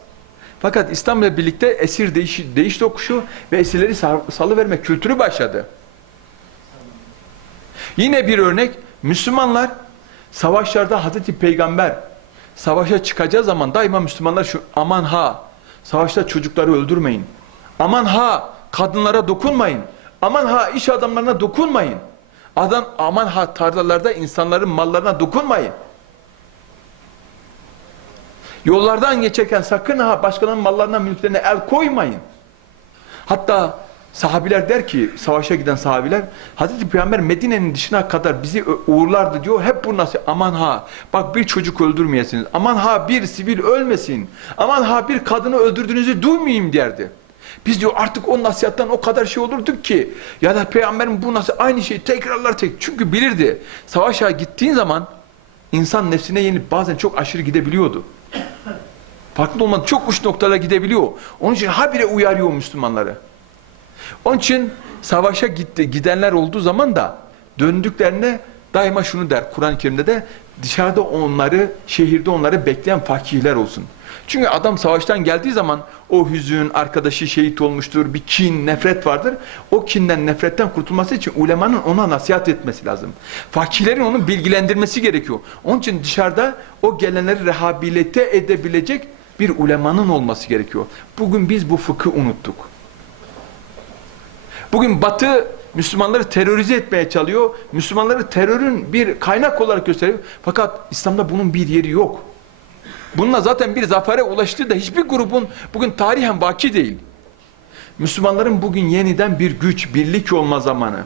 Fakat İslam'la birlikte esir değiş tokuşu ve esirleri salıverme kültürü başladı. Yine bir örnek, Müslümanlar savaşlarda Hazreti Peygamber savaşa çıkacağı zaman daima Müslümanlar şu aman ha savaşta çocukları öldürmeyin. Aman ha kadınlara dokunmayın. Aman ha iş adamlarına dokunmayın. Aman ha tarlalarda insanların mallarına dokunmayın. Yollardan geçerken sakın ha başkalarının mallarına, mülklerine el koymayın. Hatta sahabiler der ki, savaşa giden sahabiler, Hazreti Peygamber Medine'nin dışına kadar bizi uğurlardı diyor. Hep bu nasıl? Aman ha, bak bir çocuk öldürmeyesiniz. Aman ha bir sivil ölmesin. Aman ha bir kadını öldürdüğünüzü duymayayım derdi. Biz diyor artık o nasihattan o kadar şey olurduk ki, ya da Peygamberin bu nasıl aynı şeyi tekrarlar çünkü bilirdi. Savaşa gittiğin zaman insan nefsine yenilip bazen çok aşırı gidebiliyordu. Farkında olmadan çok uç noktalara gidebiliyor. Onun için habire uyarıyor Müslümanları. Onun için savaşa gidenler olduğu zaman da döndüklerine daima şunu der. Kur'an-ı Kerim'de de dışarıda onları, şehirde onları bekleyen fakihler olsun. Çünkü adam savaştan geldiği zaman o hüzün, arkadaşı şehit olmuştur, bir kin, nefret vardır. O kinden, nefretten kurtulması için ulemanın ona nasihat etmesi lazım. Fakihlerin onu bilgilendirmesi gerekiyor. Onun için dışarıda o gelenleri rehabilite edebilecek bir ulemanın olması gerekiyor. Bugün biz bu fıkhı unuttuk. Bugün Batı Müslümanları terörize etmeye çalışıyor. Müslümanları terörün bir kaynak olarak gösteriyor. Fakat İslam'da bunun bir yeri yok. Bununla zaten bir zafere ulaştığı da hiçbir grubun bugün tarihen vaki değil. Müslümanların bugün yeniden bir güç, birlik olma zamanı.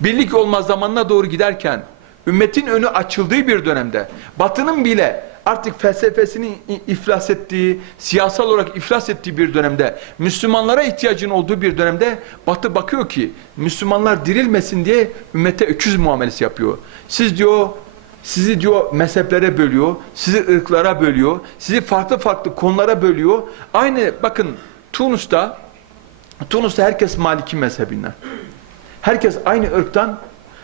Birlik olma zamanına doğru giderken, ümmetin önü açıldığı bir dönemde, Batı'nın bile artık felsefesini iflas ettiği, siyasal olarak iflas ettiği bir dönemde, Müslümanlara ihtiyacın olduğu bir dönemde, Batı bakıyor ki, Müslümanlar dirilmesin diye ümmete öküz muamelesi yapıyor. Sizi diyor mezheplere bölüyor, sizi ırklara bölüyor, sizi farklı farklı konulara bölüyor. Aynı bakın Tunus'ta herkes Maliki mezhebinden. Herkes aynı ırktan,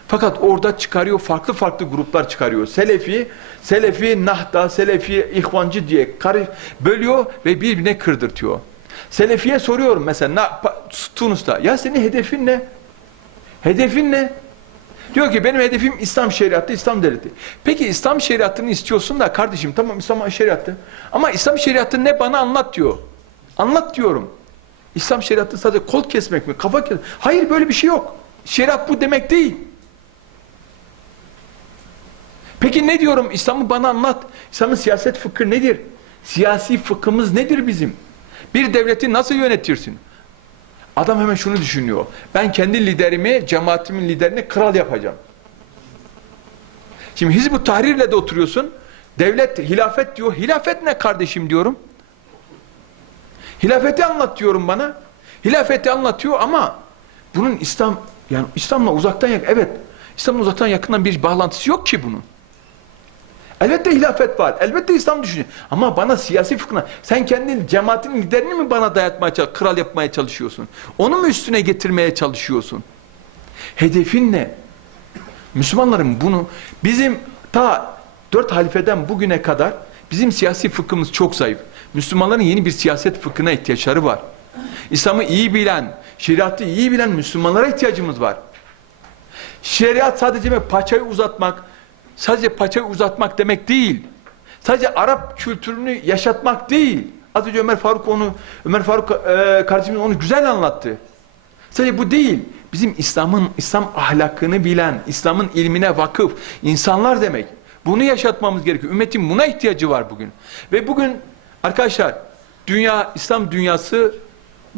fakat orada çıkarıyor, farklı farklı gruplar çıkarıyor. Selefi, Nahda, Selefi, İhvancı diye bölüyor ve birbirine kırdırtıyor. Selefiye soruyorum mesela Tunus'ta, ya senin hedefin ne? Hedefin ne? Diyor ki benim hedefim İslam şeriatı, İslam devleti. Peki İslam şeriatını istiyorsun da kardeşim tamam İslam şeriatı. Ama İslam şeriatı ne bana anlat diyor. Anlat diyorum. İslam şeriatı sadece kol kesmek mi, kafa kesmek mi? Hayır böyle bir şey yok. Şeriat bu demek değil. Peki ne diyorum? İslam'ı bana anlat. İslam'ın siyaset fıkhı nedir? Siyasi fıkhımız nedir bizim? Bir devleti nasıl yönetirsin? Adam hemen şunu düşünüyor. Ben kendi liderimi, cemaatimin liderini kral yapacağım. Şimdi Hizb-ut Tahrir'le de oturuyorsun. Devlet, hilafet diyor. Hilafet ne kardeşim diyorum. Hilafeti anlat diyorum bana. Hilafeti anlatıyor ama bunun İslam'la uzaktan evet. İslam'la uzaktan yakından bir bağlantısı yok ki bunun. Elbette hilafet var. Elbette İslam düşünüyor. Ama bana siyasi fıkhına, sen kendi cemaatinin liderini mi bana dayatmaya kral yapmaya çalışıyorsun? Onu mu üstüne getirmeye çalışıyorsun? Hedefin ne? Müslümanların bunu, bizim ta 4 halifeden bugüne kadar bizim siyasi fıkhımız çok zayıf. Müslümanların yeni bir siyaset fıkhına ihtiyaçları var. İslam'ı iyi bilen, şeriatı iyi bilen Müslümanlara ihtiyacımız var. Şeriat sadece paçayı uzatmak, sadece paçayı uzatmak demek değil. Sadece Arap kültürünü yaşatmak değil. Az önce Ömer Faruk kardeşimiz onu güzel anlattı. Sadece bu değil. Bizim İslam ahlakını bilen, İslam'ın ilmine vakıf insanlar demek. Bunu yaşatmamız gerekiyor. Ümmetin buna ihtiyacı var bugün. Ve bugün arkadaşlar İslam dünyası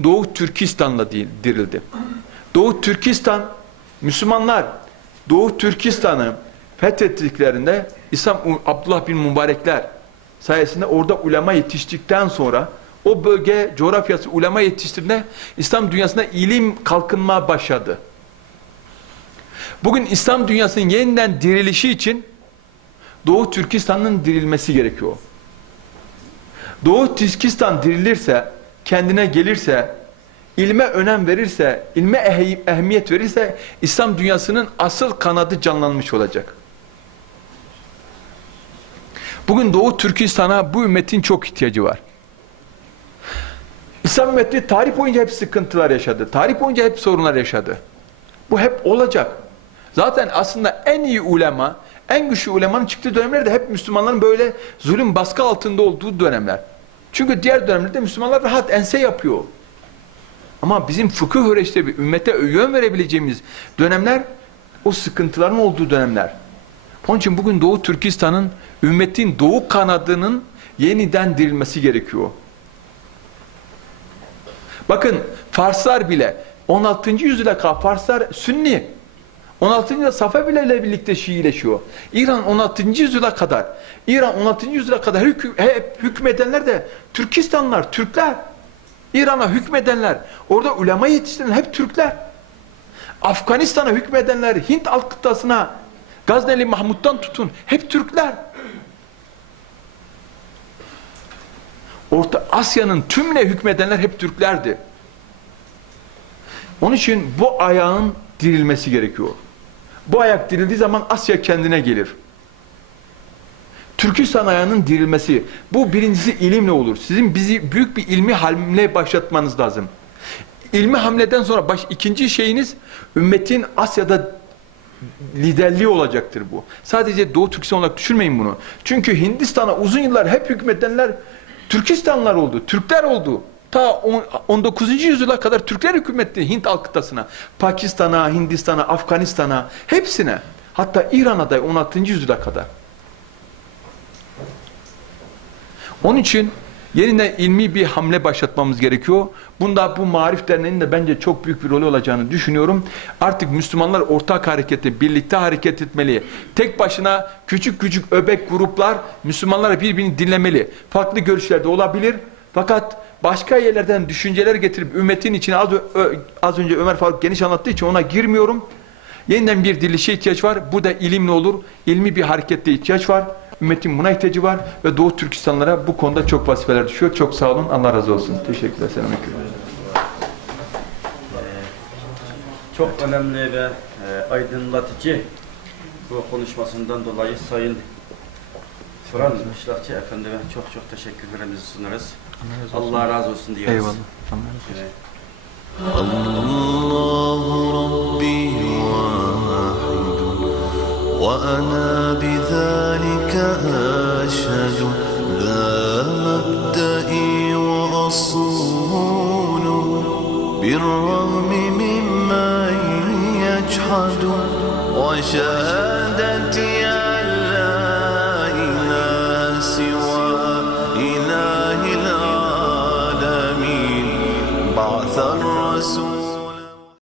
Doğu Türkistan'la dirildi. Doğu Türkistan, Müslümanlar Doğu Türkistan'ı fethettiklerinde Abdullah bin Mübarekler sayesinde orada ulema yetiştikten sonra o bölge coğrafyası ulema yetiştirdiğinde İslam dünyasında ilim kalkınma başladı. Bugün İslam dünyasının yeniden dirilişi için Doğu Türkistan'ın dirilmesi gerekiyor. Doğu Türkistan dirilirse, kendine gelirse, ilme önem verirse, ilme ehemmiyet verirse İslam dünyasının asıl kanadı canlanmış olacak. Bugün Doğu Türkistan'a bu ümmetin çok ihtiyacı var. İslam ümmeti tarih boyunca hep sıkıntılar yaşadı. Tarih boyunca hep sorunlar yaşadı. Bu hep olacak. Zaten aslında en iyi ulema, en güçlü ulemanın çıktığı dönemler de hep Müslümanların böyle zulüm baskı altında olduğu dönemler. Çünkü diğer dönemlerde Müslümanlar rahat ense yapıyor. Ama bizim fıkıh öğretişte bir ümmete yön verebileceğimiz dönemler o sıkıntıların olduğu dönemler. Onun için bugün Doğu Türkistan'ın ümmetin doğu kanadının yeniden dirilmesi gerekiyor. Bakın Farslar bile 16. yüzyıla kadar Farslar Sünni. 16. yüzyılda Safevi ile birlikte Şiileşiyor. İran 16. yüzyıla kadar hep hükmedenler de Türkistanlılar, Türkler. İran'a hükmedenler, orada ulema yetiştiren hep Türkler. Afganistan'a hükmedenler, Hint alt kıtasına, Gazneli Mahmud'dan tutun, hep Türkler. Orta Asya'nın tümüne hükmedenler hep Türklerdi. Onun için bu ayağın dirilmesi gerekiyor. Bu ayak dirildiği zaman Asya kendine gelir. Türkistan ayağının dirilmesi. Bu birincisi ilimle olur. Sizin bizi büyük bir ilmi hamle başlatmanız lazım. İlmi hamleden sonra ikinci şeyiniz ümmetin Asya'da liderliği olacaktır bu. Sadece Doğu Türkistan olarak düşünmeyin bunu. Çünkü Hindistan'a uzun yıllar hep hükmedenler Türkistanlılar oldu, Türkler oldu. Ta 19. yüzyıla kadar Türkler hükmetti Hint alt kıtasına. Pakistan'a, Hindistan'a, Afganistan'a, hepsine. Hatta İran'a da 16. yüzyıla kadar. Onun için yeniden ilmi bir hamle başlatmamız gerekiyor. Bunda bu Maarif Derneği'nin de bence çok büyük bir rolü olacağını düşünüyorum. Artık Müslümanlar ortak harekete, birlikte hareket etmeli. Tek başına küçük öbek gruplar Müslümanlara birbirini dinlemeli. Farklı görüşlerde olabilir. Fakat başka yerlerden düşünceler getirip ümmetin içine az önce Ömer Faruk geniş anlattığı için ona girmiyorum. Yeniden bir dirilişe ihtiyaç var. Bu da ilimle olur. İlmi bir harekette ihtiyaç var. Ümmetin buna ihtiyacı var ve Doğu Türkistanlara bu konuda çok vazifeler düşüyor. Çok sağ olun. Allah razı olsun. Teşekkürler. Selamünaleyküm. Çok önemli ve aydınlatıcı bu konuşmasından dolayı Sayın Turan Işlakçı Efendi'ye çok teşekkürlerimizi sunarız. Allah razı olsun diyoruz. Eyvallah. Allahu Rabbi vahidun ve ana bizalika aşhadu la mebda'i ve asulu birrahmi mimmen yeçhadu ve şehadeti